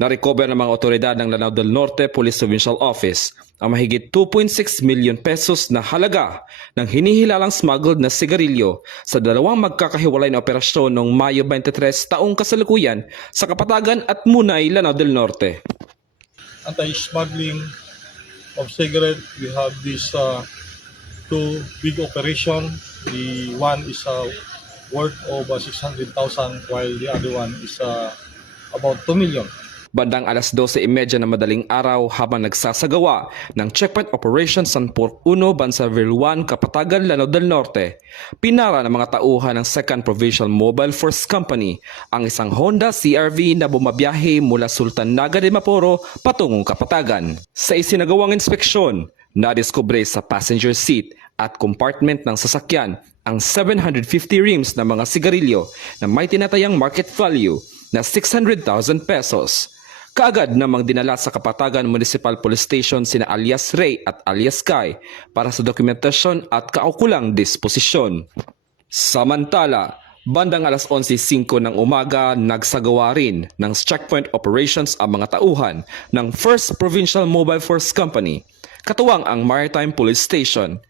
Na-recover ng mga otoridad ng Lanao del Norte Police Provincial Office ang mahigit 2.6 million pesos na halaga ng hinihilalang smuggled na sigarilyo sa dalawang magkakahiwalay na operasyon noong Mayo 23 taong kasalukuyan sa Kapatagan at Munay, Lanao del Norte. Anti-smuggling of cigarette, we have this two big operation. The one is worth of 600,000 while the other one is about 2 million. Bandang alas 12:30 na madaling araw habang nagsasagawa ng checkpoint operation San Pork 1, Bansaville 1, Kapatagan, Lanao del Norte, pinara ng mga tauhan ng 2nd Provincial Mobile Force Company ang isang Honda CR-V na bumabiyahe mula Sultan Naga de Maporo patungong Kapatagan. Sa isinagawang inspeksyon, nadiskubre sa passenger seat at compartment ng sasakyan ang 750 rims na mga sigarilyo na may tinatayang market value na 600,000 pesos. Kaagad namang dinala sa Kapatagan Municipal Police Station sina alias Ray at alias Kai para sa dokumentasyon at kaukulang disposisyon. Samantala, bandang alas 11:05 ng umaga, nagsagawa rin ng checkpoint operations ang mga tauhan ng 1st Provincial Mobile Force Company, katuwang ang Maritime Police Station,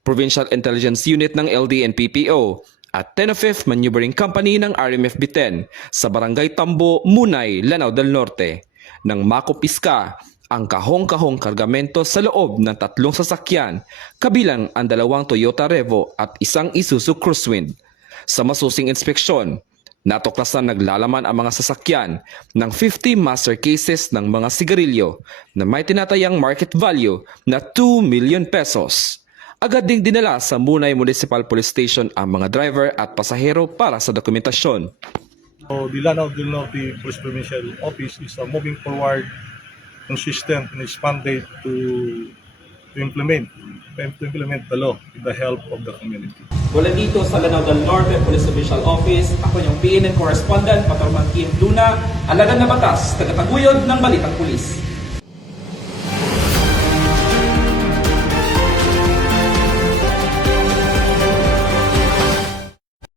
Provincial Intelligence Unit ng LDNPPO, at 10th Maneuvering Company ng RMFB-10 sa Barangay Tambo, Munay, Lanao del Norte, nang makupiska ang kahong-kahong kargamento sa loob ng 3 sasakyan, kabilang ang 2 Toyota Revo at isang Isuzu Crosswind. Sa masusing inspeksyon, natuklasan naglalaman ang mga sasakyan ng 50 master cases ng mga sigarilyo na may tinatayang market value na 2 million pesos. Agad ding dinala sa Munay Municipal Police Station ang mga driver at pasahero para sa dokumentasyon. So the Lanao del Norte Police Provincial Office is moving forward, consistent and expanded to implement the law with the help of the community. Mula dito sa Lanao del Norte Police Provincial Office, ako yung PNN Correspondent, Patrolman Kim Luna, alagad na batas, tagataguyod ng Balitang Pulis.